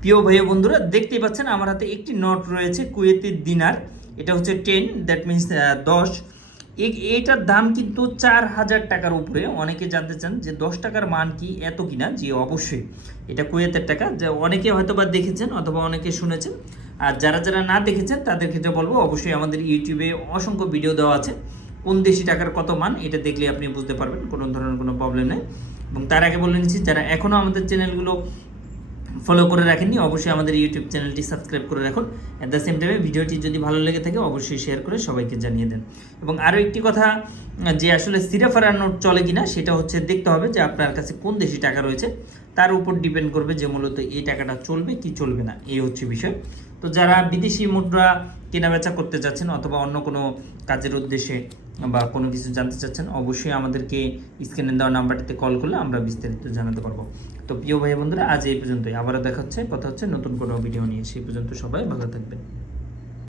প্রিয় ভাই বন্ধুরা, দেখতেই পাচ্ছেন আমার হাতে একটি নোট রয়েছে কুয়েতের দিনার। এটা হচ্ছে 10, দ্যাট মিনস 10। এইটার দাম কিন্তু 4,000 টাকার উপরে। অনেকে জানতে চান যে 10 টাকার মান কি এত কিনা। জি অবশ্যই, এটা কুয়েতের টাকা। যে অনেকে হয়তো বা দেখেছেন অথবা অনেকে শুনেছেন। আর যারা যারা না দেখেছেন তাদের ক্ষেত্রে বলবো, অবশ্যই আমাদের ইউটিউবে অসংখ্য ভিডিও দেওয়া আছে কোন দেশি টাকার কত মান, এটা দেখলে আপনি বুঝতে পারবেন, কোনো ধরনের কোনো প্রবলেম নেই। এবং তার আগে বলে নিচ্ছি, যারা এখনও আমাদের চ্যানেলগুলো ফলো করে রাখেননি, অবশ্যই আমাদের ইউটিউব চ্যানেলটি সাবস্ক্রাইব করে রাখুন। অ্যাট দ্য সেম টাইমে ভিডিওটি যদি ভালো লেগে থাকে অবশ্যই শেয়ার করে সবাইকে জানিয়ে দেন। এবং আরও একটি কথা, যে আসলে সিরাফারা নোট চলে কিনা সেটা হচ্ছে দেখতে হবে যে আপনার কাছে কোন দেশি টাকা রয়েছে, তার উপর ডিপেন্ড করবে যে মূলত এই টাকাটা চলবে কি চলবে না, এই হচ্ছে বিষয়। তো যারা বিদেশি মুদ্রা কেনাবেচা করতে চাচ্ছেন অথবা অন্য কোনো কাজের উদ্দেশ্যে বা কোনো কিছু জানতে চাচ্ছেন, অবশ্যই আমাদেরকে স্ক্রিনে দেওয়া নাম্বারটিতে কল করলে আমরা বিস্তারিত জানাতে পারবো। তো প্রিয় ভাই বন্ধুরা, আজ এই পর্যন্তই। আবারও দেখা হচ্ছে, কথা হচ্ছে নতুন কোনো ভিডিও নিয়ে। সেই পর্যন্ত সবাই ভালো থাকবেন।